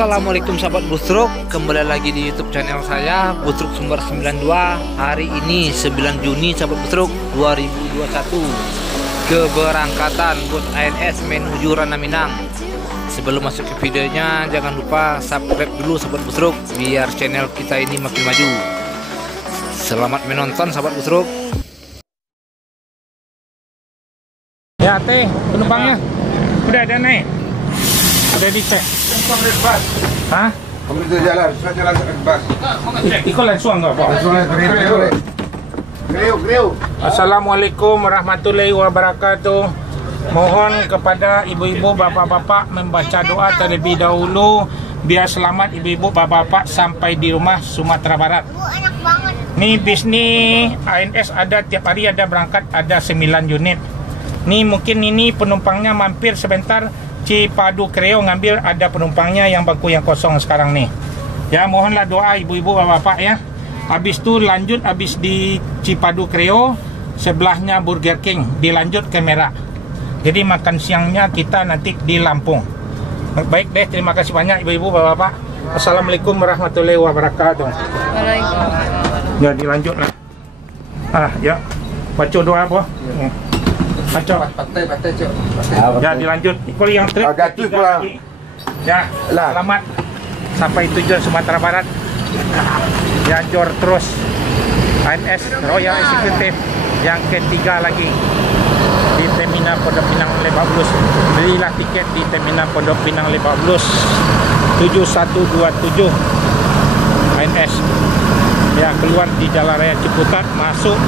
Assalamualaikum sahabat Busruk, kembali lagi di YouTube channel saya Busruk Sumber 92. Hari ini 9 Juni sahabat Busruk 2021, keberangkatan bus ANS menuju Ranah Minang. Sebelum masuk ke videonya, jangan lupa subscribe dulu sahabat Busruk biar channel kita ini makin maju. Selamat menonton sahabat Busruk. Ya teh, penumpangnya udah ada naik, udah dicek. Hah? Kamu itu jalan, sudah jalan ke bus. Ikut langsung enggak, Pak? Griu. Assalamualaikum warahmatullahi wabarakatuh. Mohon kepada ibu-ibu, bapak-bapak membaca doa terlebih dahulu biar selamat ibu-ibu, bapak-bapak sampai di rumah Sumatera Barat. Nih bis nih ANS ada tiap hari, ada berangkat, ada 9 unit. Nih mungkin ini penumpangnya mampir sebentar Cipadu Kreo ngambil, ada penumpangnya yang bangku yang kosong sekarang nih. Ya mohonlah doa ibu-ibu bapak-bapak ya. Habis itu lanjut, habis di Cipadu Kreo sebelahnya Burger King, dilanjut ke Merak. Jadi makan siangnya kita nanti di Lampung. Baik deh, terima kasih banyak ibu-ibu bapak-bapak. Assalamualaikum warahmatullahi wabarakatuh. Waalaikumsalam. Ya dilanjut lah. Ya baca doa apa? Baca. Ya dilanjut. Kalau yang trip ya selamat sampai tujuan Sumatera Barat. Ya jor terus ANS Royal Executive yang ketiga lagi di Terminal Pondok Pinang Lebak Bulus. Belilah tiket di Terminal Pondok Pinang Lebak Bulus 7127 ANS. Ya keluar di Jalan Raya Ciputat, masuk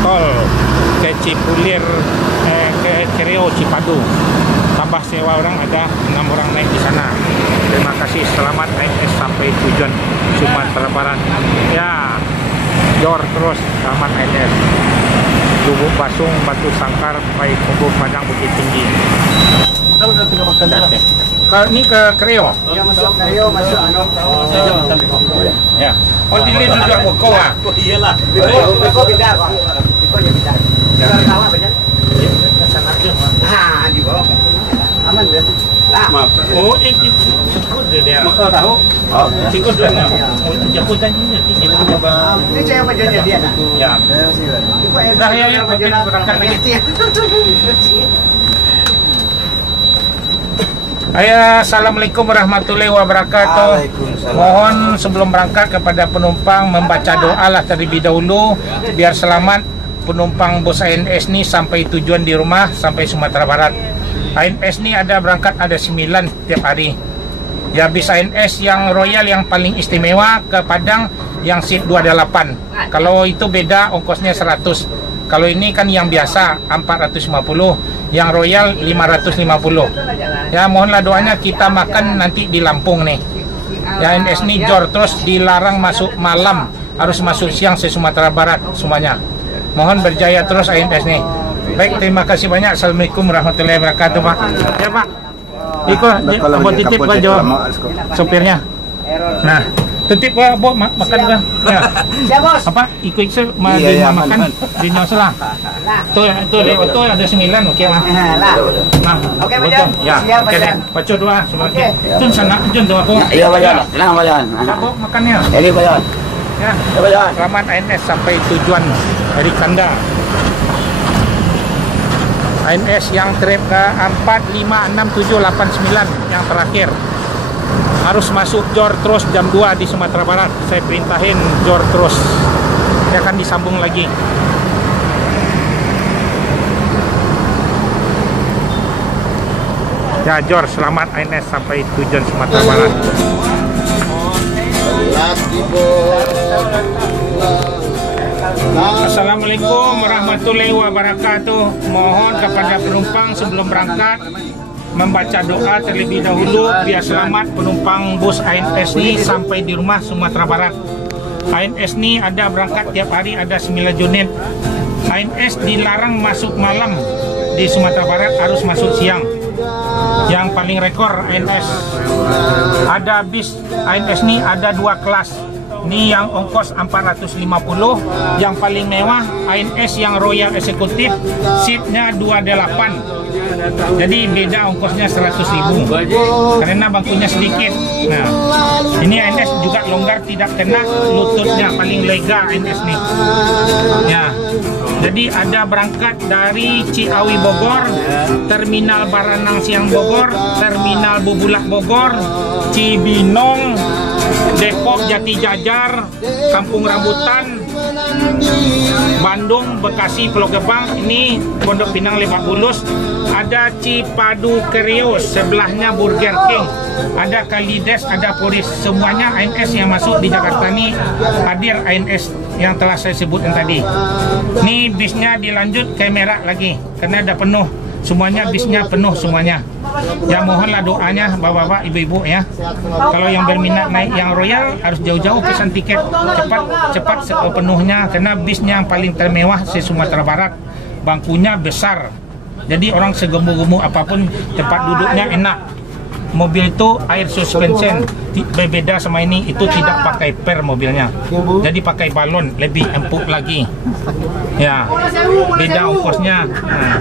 tol ke Cipulir, ke Kreo Cipadu. Tambah sewa orang, ada 6 orang naik di sana. Terima kasih, selamat naik sampai tujuan Sumatera Barat. Ya, jor terus, selamat ANS. Lubuk Basung, Batu Sangkar, Pai Kubu Padang, Bukit Tinggi. Ini ke Kreo. Ya masuk Kreo, masuk Ya. Oh, dilihat juga kau ah. Iyalah. Kau beda kok. Kau ya beda. Kalau tahu apa aja? Di bawah. Aman berarti. Oh, itu ikut dia. Mau tahu? Oh, ikut dia. Jemputan ini. Ini saya apa dia? Ya. Dah ya, berangkat lagi. Assalamualaikum warahmatullahi wabarakatuh. Mohon sebelum berangkat kepada penumpang membaca doa lah terlebih dahulu biar selamat penumpang bus ANS ini sampai tujuan di rumah sampai Sumatera Barat. ANS ini ada berangkat, ada 9 tiap hari. Ya bis ANS yang Royal yang paling istimewa ke Padang yang seat 28. Kalau itu beda ongkosnya 100. Kalau ini kan yang biasa 450, yang Royal 550. Ya mohonlah doanya, kita makan nanti di Lampung nih. Ya ANS ini jor terus, dilarang masuk malam, harus masuk siang se Sumatera Barat semuanya. Mohon berjaya terus ANS nih. Baik, terima kasih banyak. Assalamualaikum warahmatullahi wabarakatuh, Pak. Ya Pak, ikut buat titip Pak Jo, sopirnya. Nah, titip Pak, Bo makan kan? Ya. Apa? Ikut makan di Noslah. Tuh ada 9, oke lah. Nah, oke betul. Ya, oke deh. Baca doa semuanya. Tun sana jun doa po. Iya bayan, tenang bayan. Bo makannya. Ini bayan. Ya. Bayan. Selamat ANS sampai tujuan dari Kanda. ANS yang trip ke 4, 5, 6, 7, 8, 9 yang terakhir harus masuk jor terus jam 2 di Sumatera Barat. Saya perintahin jor terus, dia akan disambung lagi. Ya jor, selamat ANS sampai tujuan Sumatera Barat. Assalamualaikum warahmatullahi wabarakatuh. Mohon kepada penumpang sebelum berangkat membaca doa terlebih dahulu biar selamat penumpang bus ANS ini sampai di rumah Sumatera Barat. ANS ini ada berangkat tiap hari, ada 9 unit. ANS dilarang masuk malam di Sumatera Barat, harus masuk siang. Yang paling rekor ANS, ada bis ANS ini ada 2 kelas. Ini yang ongkos 450, yang paling mewah ANS yang Royal Executive, seatnya 28. Jadi beda ongkosnya 100.000 karena bangkunya sedikit. Nah, ini ANS juga longgar, tidak kena lututnya, paling lega ANS nih. Ya. Jadi ada berangkat dari Ciawi Bogor, Terminal Baranang Siang Bogor, Terminal Bubulak Bogor, Cibinong, Depok Jati Jajar, Kampung Rambutan, Bandung, Bekasi, Pulau Gebang, ini Pondok Pinang, Lebak Bulus, ada Cipadu Krios, sebelahnya Burger King, ada Kalides, ada Poris, semuanya ANS yang masuk di Jakarta ini hadir ANS yang telah saya sebutkan tadi. Ini bisnya dilanjut ke Merak lagi karena ada penuh. Semuanya bisnya penuh semuanya. Ya mohonlah doanya bapak-bapak, ibu-ibu ya. Kalau yang berminat naik yang Royal harus jauh-jauh pesan tiket cepat penuhnya karena bisnya yang paling termewah se Sumatera Barat. Bangkunya besar. Jadi orang segemu-gemu apapun tempat duduknya enak. Mobil itu air suspension, berbeda sama ini, itu tidak pakai per mobilnya. Jadi pakai balon, lebih empuk lagi. Ya, beda ongkosnya. Nah.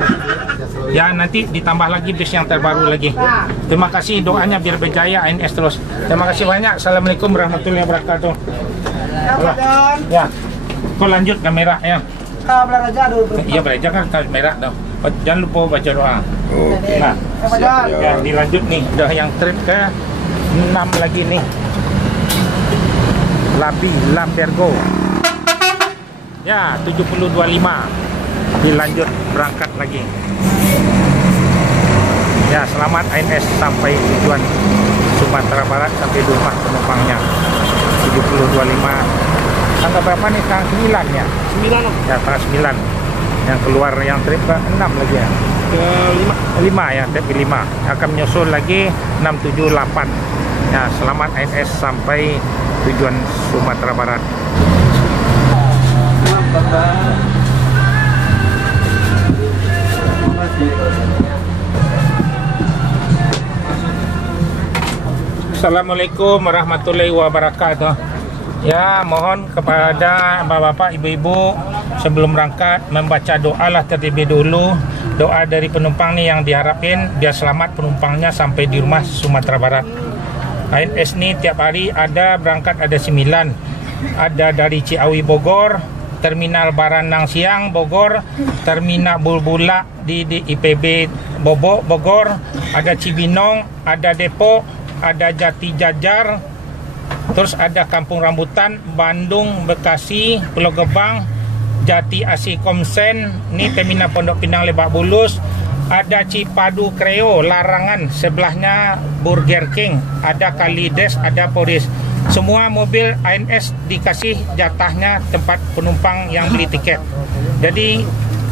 Ya nanti ditambah lagi bis yang terbaru lagi. Terima kasih doanya biar berjaya ANS terus. Terima kasih banyak. Assalamualaikum warahmatullahi wabarakatuh. Ya, kau lanjut kamera ya. Iya belajar kan kamera dong. Jangan lupa baca doa. Nah, ya dilanjut nih. Udah yang trip ke 6 lagi nih. Labi Lambergo. Ya 7025. Dilanjut berangkat lagi. Ya selamat ANS sampai tujuan Sumatera Barat sampai di rumah penumpangnya. 7025. Tanggal berapa nih? Tanggal 9 ya? 9 ya, tanggal 9. Yang keluar yang trip ke 6 lagi ya? Ke 5 ya, trip 5. Akan menyusul lagi 678. Ya selamat ANS sampai tujuan Sumatera Barat. Assalamualaikum warahmatullahi wabarakatuh. Ya mohon kepada bapak-bapak, ibu-ibu sebelum berangkat membaca doa lah terlebih dulu. Doa dari penumpang nih yang diharapin biar selamat penumpangnya sampai di rumah Sumatera Barat. ANS nih tiap hari ada berangkat, ada 9. Ada dari Ciawi Bogor, Terminal Baranang Siang Bogor, Terminal Bulbulak di IPB Bogor, ada Cibinong, ada Depok, ada Jati Jajar, terus ada Kampung Rambutan, Bandung, Bekasi, Pulau Gebang, Jati Asih Komsen, ini Terminal Pondok Pinang Lebak Bulus, ada Cipadu Kreo, Larangan, sebelahnya Burger King, ada Kalides, ada Poris. Semua mobil ANS dikasih jatahnya tempat penumpang yang beli tiket. Jadi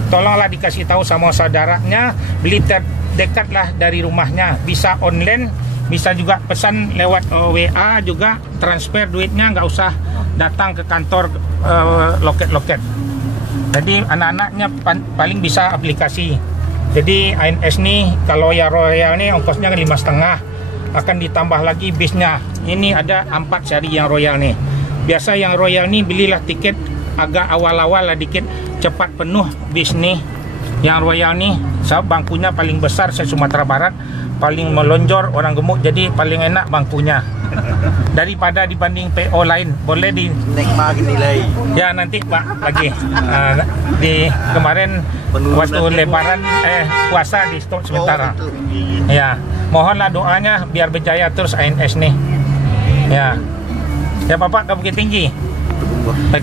tolonglah dikasih tahu sama saudaranya, beli terdekatlah dari rumahnya, bisa online, bisa juga pesan lewat WA juga, transfer duitnya, nggak usah datang ke kantor loket-loket. Jadi anak-anaknya paling bisa aplikasi. Jadi ANS nih kalau ya Royal nih ongkosnya 5,5, akan ditambah lagi bisnya. Ini ada 4 seri yang Royal nih. Biasa yang Royal nih belilah tiket agak awal-awal lah dikit, cepat penuh bis nih. Yang Royal nih bangkunya paling besar se Sumatera Barat, paling melonjor orang gemuk, jadi paling enak bangkunya daripada dibanding PO lain. Boleh di naik lagi nilai ya nanti Pak lagi di kemarin waktu lebaran puasa di stop sementara. Ya mohonlah doanya biar berjaya terus ANS nih ya. Ya Bapak ke Bukit Tinggi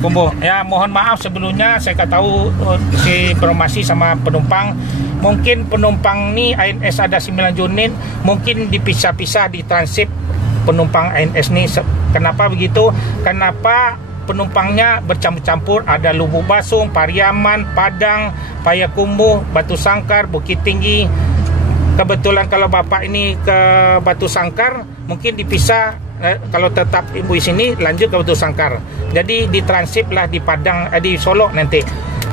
Kumbu. Ya mohon maaf sebelumnya, saya tahu si informasi sama penumpang. Mungkin penumpang nih ANS ada 9 unit, mungkin dipisah-pisah di transit penumpang ANS nih. Kenapa begitu? Kenapa penumpangnya bercampur-campur? Ada Lubuk Basung, Pariaman, Padang, Payakumbuh, Batu Sangkar, Bukit Tinggi. Kebetulan kalau Bapak ini ke Batu Sangkar, mungkin dipisah. Kalau tetap ibu di sini lanjut ke Batu Sangkar. Jadi ditransit lah di Padang, di Solo nanti.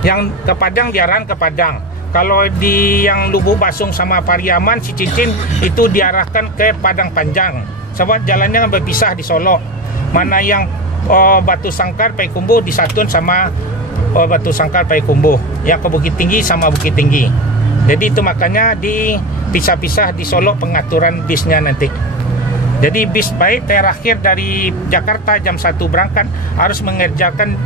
Yang ke Padang diarahkan ke Padang. Kalau di yang Lubuk Basung sama Pariaman, si Cincin itu diarahkan ke Padang Panjang. Sebab jalannya kan berpisah di Solo. Mana yang Batu Sangkar Payakumbuh disatuin sama Batu Sangkar Payakumbuh. Yang ke Bukit Tinggi sama Bukit Tinggi. Jadi itu makanya dipisah-pisah di Solo pengaturan bisnya nanti. Jadi bis baik terakhir dari Jakarta jam 1 berangkat harus mengerjakan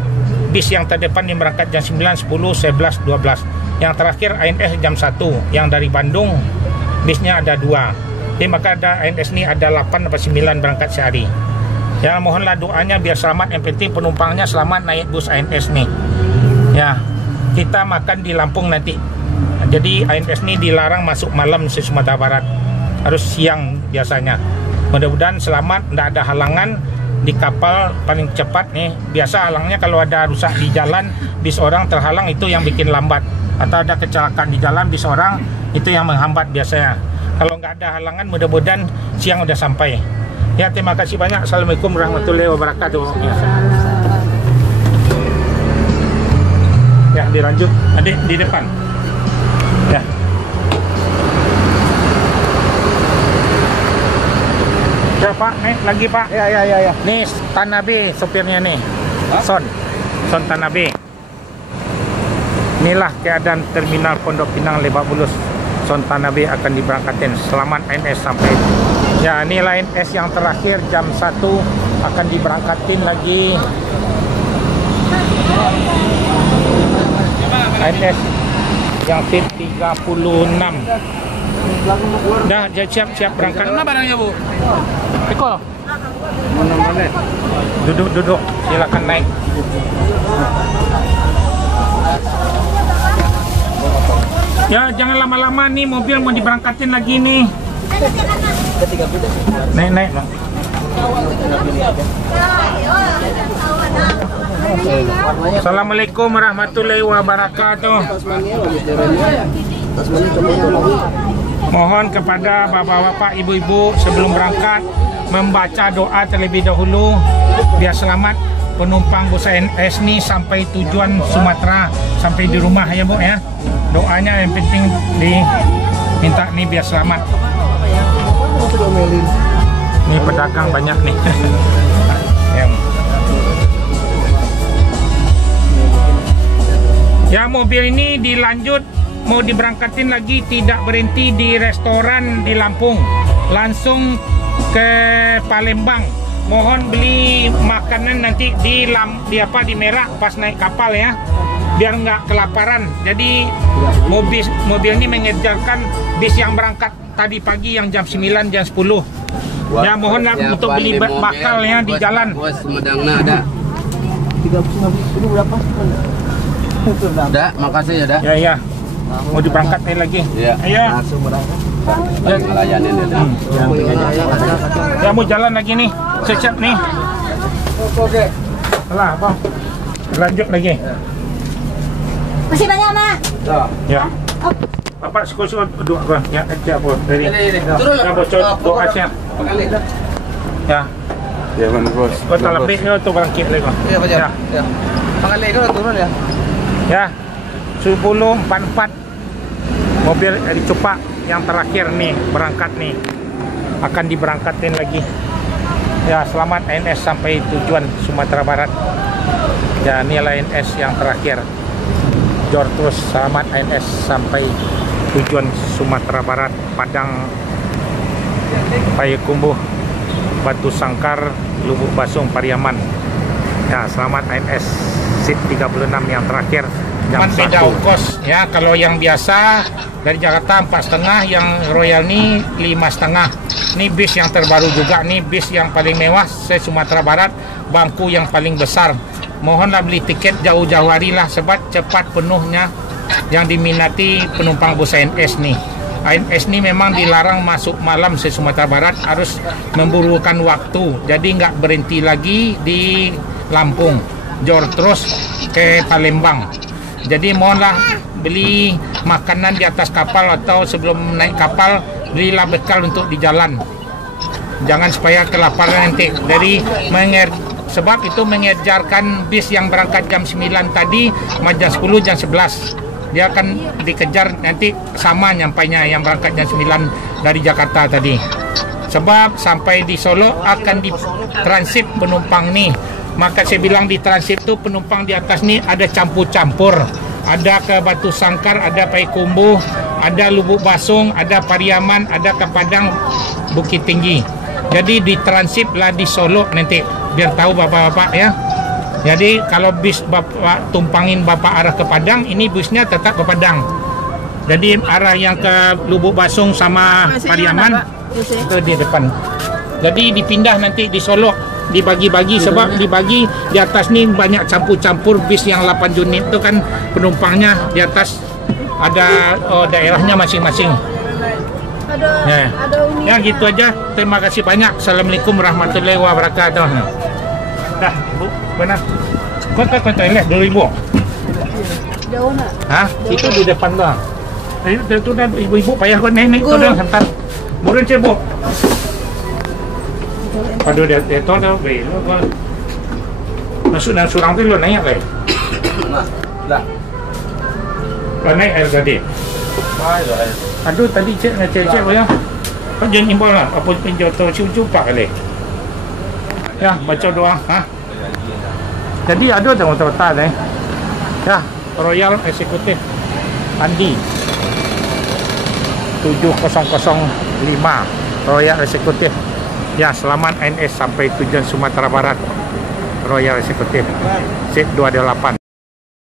bis yang terdepan yang berangkat jam 9, 10, 11, 12. Yang terakhir ANS jam 1. Yang dari Bandung bisnya ada 2. Jadi maka ada ANS ini ada 8 atau 9 berangkat sehari. Ya, mohonlah doanya biar selamat. Yang penting penumpangnya selamat naik bus ANS nih. Ya, kita makan di Lampung nanti. Jadi ANS ini dilarang masuk malam di Sumatera Barat. Harus siang biasanya. Mudah-mudahan selamat, tidak ada halangan di kapal paling cepat nih. Biasa halangnya kalau ada rusak di jalan, bis orang terhalang itu yang bikin lambat. Atau ada kecelakaan di jalan, bis orang itu yang menghambat biasanya. Kalau nggak ada halangan, mudah-mudahan siang udah sampai. Ya, terima kasih banyak. Assalamualaikum warahmatullahi wabarakatuh. Ya, dilanjut. Adik di depan. Ya. Ya Pak, nih lagi Pak. Ya. Nih Tanabe sopirnya nih. Son Tanabe. Inilah keadaan terminal Pondok Pinang Lebak Bulus. Son Tanabe akan diberangkatkan. Selamat ANS sampai. Ya, ini ANS yang terakhir jam 1 akan diberangkatin lagi. ANS yang seat 36. Dah siap berangkat. Mana barangnya, Bu? Eko. Mana? Duduk. Silakan naik. Ya, jangan lama-lama nih, mobil mau diberangkatin lagi nih. Naik. Assalamualaikum warahmatullahi wabarakatuh. Mohon kepada bapak-bapak, ibu-ibu sebelum berangkat membaca doa terlebih dahulu biar selamat penumpang bus ANS ini sampai tujuan Sumatera, sampai di rumah ya Bu ya. Doanya yang penting diminta nih biar selamat. Ini pedagang banyak nih. Ya, mobil ini dilanjut mau diberangkatin lagi, tidak berhenti di restoran di Lampung, langsung ke Palembang. Mohon beli makanan nanti di Merak pas naik kapal ya, biar nggak kelaparan. Jadi mobil ini mengejarkan bis yang berangkat tadi pagi yang jam 9, jam 10. Ya, mohonlah untuk beli bakal ya di jalan. Ada. 35.000 berapa? Ada, makasih ya, Ya. Mau diberangkatkan lagi. Iya. Langsung berangkat. Ya, Layanin ya mau jalan lagi nih. Siap nih. Oke. Lah, apa? Lanjut lagi. Masih banyak, Ma. Ya. Bapak suka dua apa? Ya, aja apa? Dari. Turun. Ya, bocor doa siap. Ya. Ya, Bang Bos. Kota lebih itu bangkit lagi. Iya, Pak. Ya. Makan lagi kalau turun ya. Ya. 10.44 mobil dari Cupak yang terakhir nih berangkat nih akan diberangkatin lagi. Ya, selamat ANS sampai tujuan Sumatera Barat. Ya, ini ANS yang terakhir. Jor terus selamat ANS sampai tujuan Sumatera Barat, Padang, Payakumbuh, Batu Sangkar, Lubuk Basung, Pariaman. Ya, selamat ANS seat 36 yang terakhir. Beda ongkos ya, kalau yang biasa dari Jakarta 4,5, yang Royal ini 5,5. Ini bis yang terbaru juga nih, bis yang paling mewah se Sumatera Barat, bangku yang paling besar. Mohonlah beli tiket jauh-jauh hari lah, sebab cepat penuhnya yang diminati penumpang bus ANS nih. ANS ini memang dilarang masuk malam se Sumatera Barat, harus memburukan waktu. Jadi nggak berhenti lagi di Lampung, jor terus ke Palembang. Jadi mohonlah beli makanan di atas kapal atau sebelum naik kapal, belilah bekal untuk di jalan. Jangan supaya kelaparan nanti. Dari sebab itu mengejarkan bis yang berangkat jam 9 tadi, jam 10, jam 11. Dia akan dikejar nanti sama nyampainya yang berangkat jam 9 dari Jakarta tadi. Sebab sampai di Solo akan ditransit penumpang nih. Maka saya bilang di transit itu penumpang di atas nih ada campur-campur. ada ke Batu Sangkar, ada Payakumbuh, ada Lubuk Basung, ada Pariaman, ada ke Padang Bukit Tinggi. Jadi ditransitlah di Solo nanti, biar tahu bapak-bapak ya. Jadi kalau bis bapak tumpangin bapak arah ke Padang, ini busnya tetap ke Padang. Jadi arah yang ke Lubuk Basung sama Pariaman itu di depan. Jadi dipindah nanti di Solo, dibagi-bagi sebab dibagi di atas ni banyak campur-campur bis yang 8 unit itu kan penumpangnya di atas ada daerahnya masing-masing. Ya gitu aja. Terima kasih banyak. Assalamualaikum warahmatullahi wabarakatuh. Dah, Bu, benar. Kau lihat dulu Ibu. Jauh nak? Hah? Itu di depan dah. Itu dah ibu-ibu payah kau naik tu dah hantar. Burun je Bu. Aduh dia tahu dah. Masuk dalam surang tu lo naik leh. Lah. Kau naik air tadi. Aduh tadi cek ya. Kau jangan imbau lah. Apa pinjau tu cuba kali. Ya baca doa. Ha. Jadi ada tengok-tengok ni. Ya Royal Eksekutif Andi 7005 Royal Eksekutif. Ya selamat NS sampai tujuan Sumatera Barat. Royal Eksekutif. Set 228.